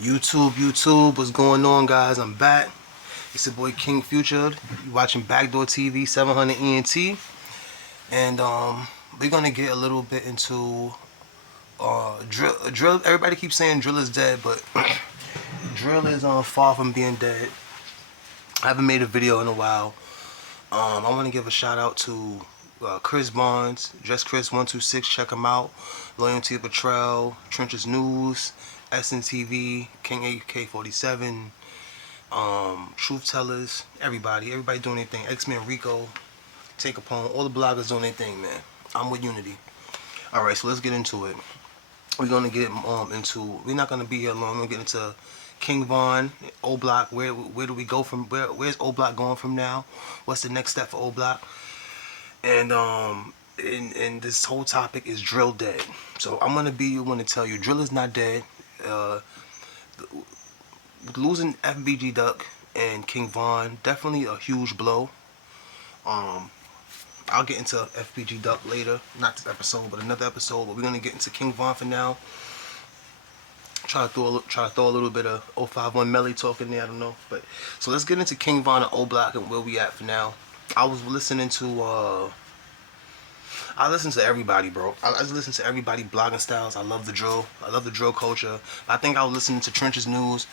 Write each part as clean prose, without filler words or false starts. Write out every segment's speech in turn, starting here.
YouTube, what's going on, guys? I'm back. It's your boy King Future. You watching Backdoor TV 700 ENT, and we're gonna get a little bit into drill. Drill. Everybody keeps saying drill is dead, but drill is far from being dead. I haven't made a video in a while. I want to give a shout out to Chris Barnes, Just Chris 126. Check him out. Loyalty Patrol, Trenches News, SNTV, King AK47. Truth Tellers, everybody doing their thing. X-Men Rico, Take Upon, all the bloggers doing their thing, man. I'm with Unity. Alright, so let's get into it. We're gonna get we're not gonna be here long. We're gonna get into King Von, O Block. Where do we go from? Where's O Block going from now? What's the next step for O Block? And and this whole topic is drill dead. So I'm gonna be the one to tell you, drill is not dead. Losing FBG Duck and King Von, definitely a huge blow. I'll get into FBG Duck later, not this episode, but another episode. But we're gonna get into King Von for now. Try to throw a little bit of 051 Melly talk in there. I don't know, but so let's get into King Von and O Block and where we at for now. I was listening to I listen to everybody, bro. I just listen to everybody blogging styles. I love the drill. I love the drill culture. I think I was listening to Trenches News.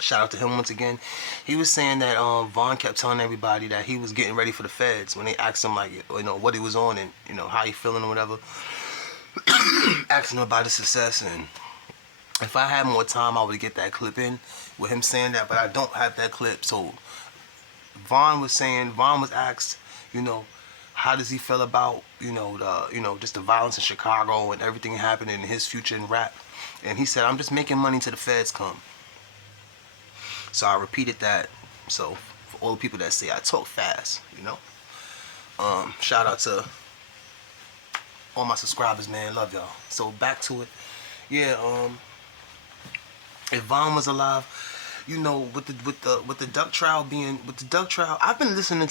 Shout out to him once again. He was saying that Vaughn kept telling everybody that he was getting ready for the feds when they asked him, like, you know, what he was on and, you know, how he feeling or whatever. Asking him about his success, and if I had more time I would get that clip in with him saying that, but I don't have that clip. So Vaughn was asked, you know, how does he feel about, just the violence in Chicago and everything happening in his future in rap. And he said, I'm just making money till the feds come. So I repeated that. So for all the people that say I talk fast, shout out to all my subscribers, man. Love y'all. So back to it. Yeah, if Von was alive, with the duck trial I've been listening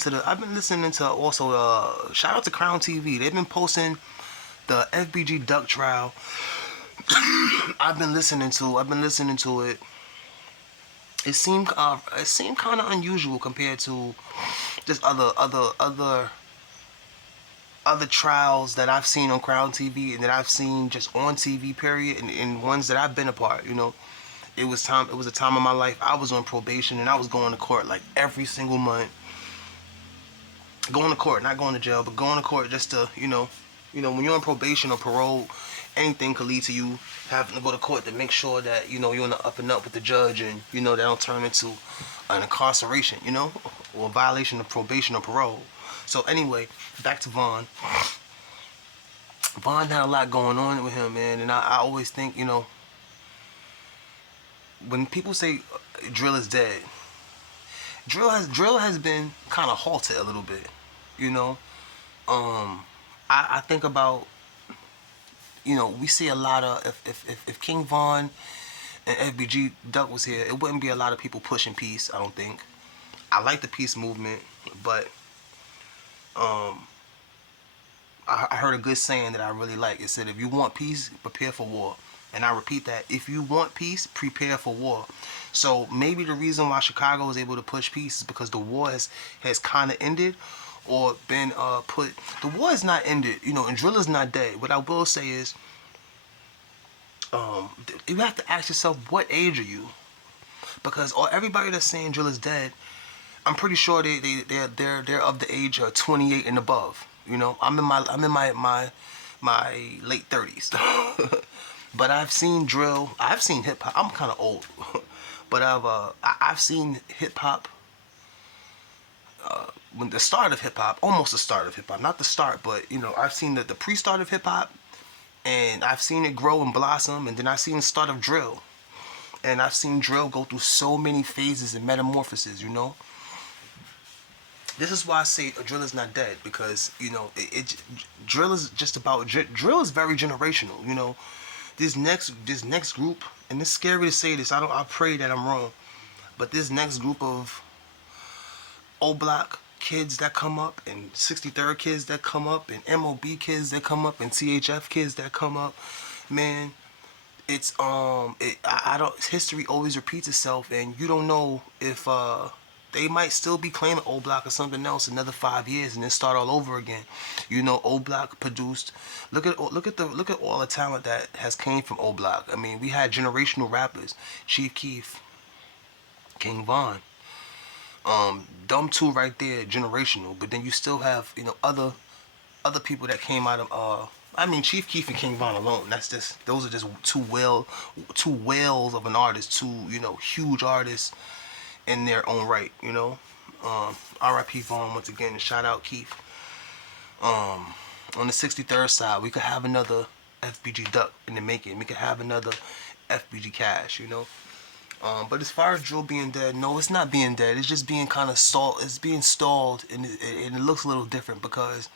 to also shout out to Crown TV. They've been posting the FBG duck trial. I've been listening to it. It seemed kind of unusual compared to just other trials that I've seen on Crown TV and that I've seen just on TV, period, and ones that I've been a part. It was a time in my life I was on probation and I was going to court like every single month. Going to court, not going to jail, but going to court just to, when you're on probation or parole, anything could lead to you having to go to court to make sure that, you're in the up and up with the judge and, they don't turn into an incarceration, or a violation of probation or parole. So anyway, back to Vaughn. Vaughn had a lot going on with him, man, and I always think, when people say drill is dead, drill has been kind of halted a little bit, I think about, we see a lot of, if King Von and FBG Duck was here, it wouldn't be a lot of people pushing peace, I don't think. I like the peace movement, but I heard a good saying that I really like. It said, if you want peace, prepare for war. And I repeat that, if you want peace, prepare for war. So maybe the reason why Chicago was able to push peace is because the war has kind of ended, or been the war is not ended, and drill is not dead. What I will say is, you have to ask yourself, what age are you? Because everybody that's saying drill is dead, I'm pretty sure they're of the age of 28 and above. I'm in my late 30s. But I've seen drill, I've seen hip hop. I'm kind of old, but I've seen hip hop. When the start of hip hop, almost the start of hip hop, not the start, but I've seen the pre-start of hip hop, and I've seen it grow and blossom, and then I've seen the start of drill, and I've seen drill go through so many phases and metamorphoses. This is why I say drill is not dead, because drill is just about drill is very generational. This next group, and it's scary to say this. I pray that I'm wrong, but this next group of O Block kids that come up, and 63rd kids that come up, and MOB kids that come up, and CHF kids that come up, man, it's I don't, history always repeats itself, and you don't know if they might still be claiming O Block or something else another 5 years and then start all over again. You know, O Block produced. Look at all the talent that has came from O Block. I mean, we had generational rappers: Chief Keef, King Von. Dumb two right there, generational. But then you still have, you know, other people that came out of I mean, Chief Keef and King Von alone. That's just, those are just two whales of an artist, two, you know, huge artists in their own right. You know, R.I.P. Von once again, and shout out Keef. On the 63rd side, we could have another FBG Duck in the making. We could have another FBG Cash. You know. But as far as Drill being dead, no, it's not being dead. It's just being kind of stalled. It's being stalled, and it looks a little different because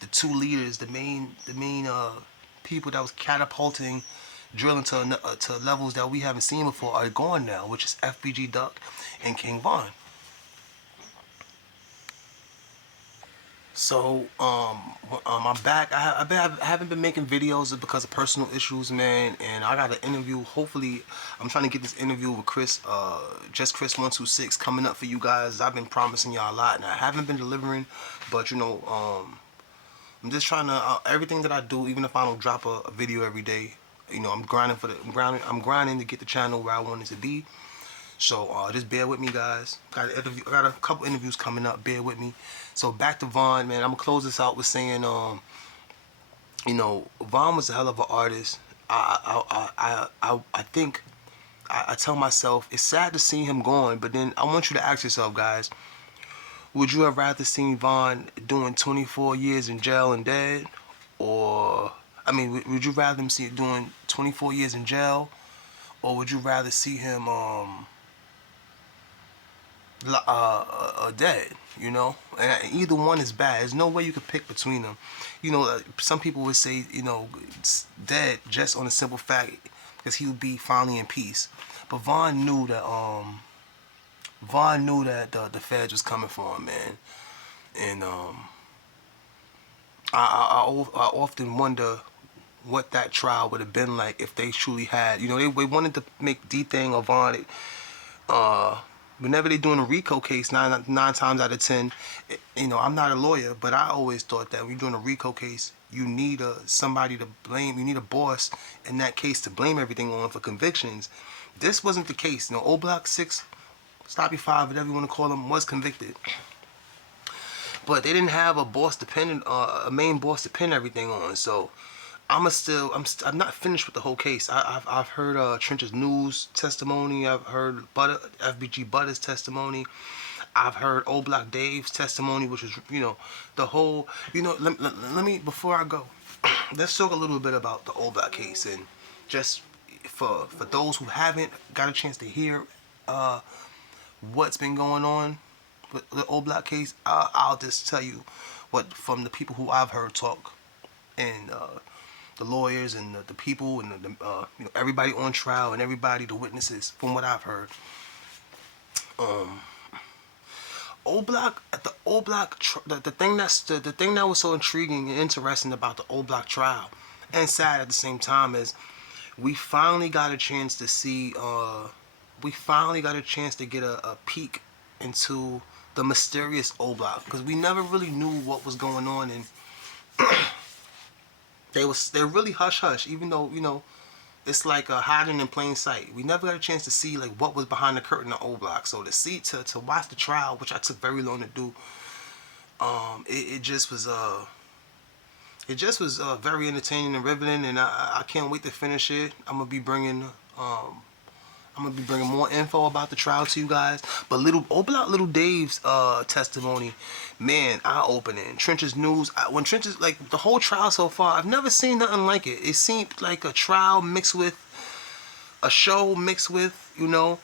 the two leaders, the main people that was catapulting Drill into to levels that we haven't seen before are gone now, which is FBG Duck and King Von. So I'm back. I haven't been making videos because of personal issues, man. And I got an interview. Hopefully, I'm trying to get this interview with Chris, just Chris 126 coming up for you guys. I've been promising y'all a lot, and I haven't been delivering. But you know, I'm just trying to everything that I do, even if I don't drop a video every day. You know, I'm grinding I'm grinding to get the channel where I want it to be. So just bear with me, guys. I got a couple interviews coming up. Bear with me. So back to Von, man. I'm gonna close this out with saying, you know, Von was a hell of an artist. I think I tell myself it's sad to see him going, but then I want you to ask yourself, guys, would you have rather seen Von doing 24 years in jail and dead, or I mean, would you rather him see it doing 24 years in jail, or would you rather see him dead, you know? And either one is bad. There's no way you could pick between them. You know, some people would say, you know, it's dead just on the simple fact because he would be finally in peace. But Von knew that the feds was coming for him, man. And I often wonder what that trial would have been like if they truly had, you know, they wanted to make D-Thing or Von, whenever they're doing a RICO case, nine times out of 10, you know, I'm not a lawyer, but I always thought that when you're doing a RICO case, you need somebody to blame. You need a boss in that case to blame everything on for convictions. This wasn't the case. You know, O Block 6, Sloppy 5, whatever you want to call him, was convicted. But they didn't have a boss dependent, a main boss to pin everything on. So I'm not finished with the whole case. I've heard Trench's News testimony. I've heard FBG Butter's testimony. I've heard O Block Dave's testimony, which was, you know, the whole, you know, let me, before I go, let's talk a little bit about the O Block case. And just for those who haven't got a chance to hear what's been going on with the O Block case, I'll just tell you what, from the people who I've heard talk, and the lawyers and the people and the you know, everybody on trial and everybody, the witnesses, from what I've heard. O Block, the thing that was so intriguing and interesting about the O Block trial, and sad at the same time, is we finally got a chance to see, we finally got a chance to get a peek into the mysterious O Block, because we never really knew what was going on, and they're really hush hush, even though, you know, it's like hiding in plain sight. We never got a chance to see like what was behind the curtain of O Block. So to watch the trial, which I took very long to do, it just was very entertaining and riveting, and I can't wait to finish it. I'm gonna be bringing more info about the trial to you guys. But Little Dave's testimony, man, eye-opening. Trench's News, when Trench's, like, the whole trial so far, I've never seen nothing like it. It seemed like a trial mixed with a show, mixed with, you know,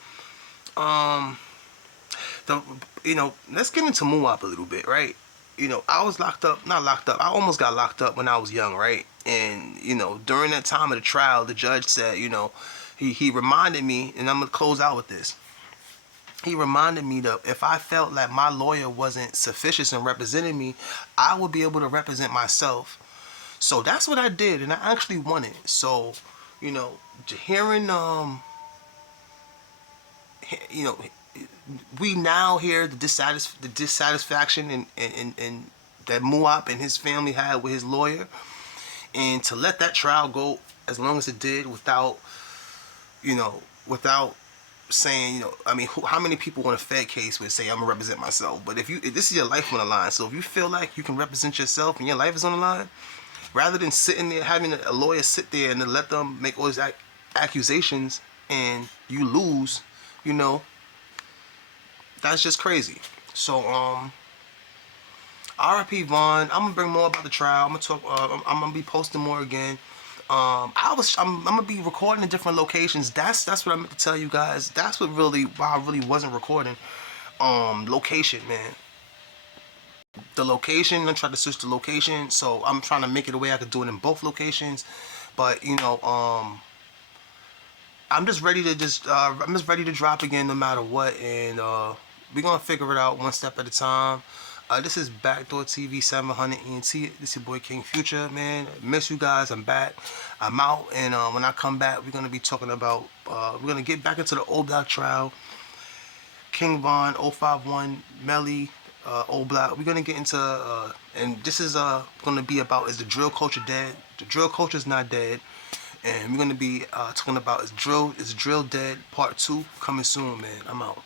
let's get into Muwap a little bit, right? You know, I was not locked up. I almost got locked up when I was young, right? And, you know, during that time of the trial, the judge said, you know, he reminded me, and I'm going to close out with this. He reminded me that if I felt like my lawyer wasn't sufficient in representing me, I would be able to represent myself. So that's what I did, and I actually won it. So You know, hearing you know, we now hear the dissatisfaction and that Muap and his family had with his lawyer, and to let that trial go as long as it did without, without saying, I mean, how many people on a Fed case would say I'm gonna represent myself? But if this is your life on the line, so if you feel like you can represent yourself and your life is on the line, rather than sitting there having a lawyer sit there and then let them make all these accusations and you lose, you know, that's just crazy. So R.I.P. Vaughn. I'm gonna bring more about the trial. I'm gonna talk. I'm gonna be posting more again. I'm gonna be recording in different locations. That's what I meant to tell you guys. That's what really why I really wasn't recording. Location, man. The location. I tried to switch the location, so I'm trying to make it a way I could do it in both locations. But I'm just ready to I'm just ready to drop again no matter what, and we're gonna figure it out one step at a time. This is Backdoor TV 700 ENT. This is your boy King Future, man. Miss you guys. I'm back. I'm out, and when I come back, we're gonna be talking about. We're gonna get back into the old block trial. King Von 051 Melly. Old block. We're gonna get into and this is gonna be about, is the drill culture dead? The drill culture is not dead. And we're gonna be talking about is drill dead part 2 coming soon, man. I'm out.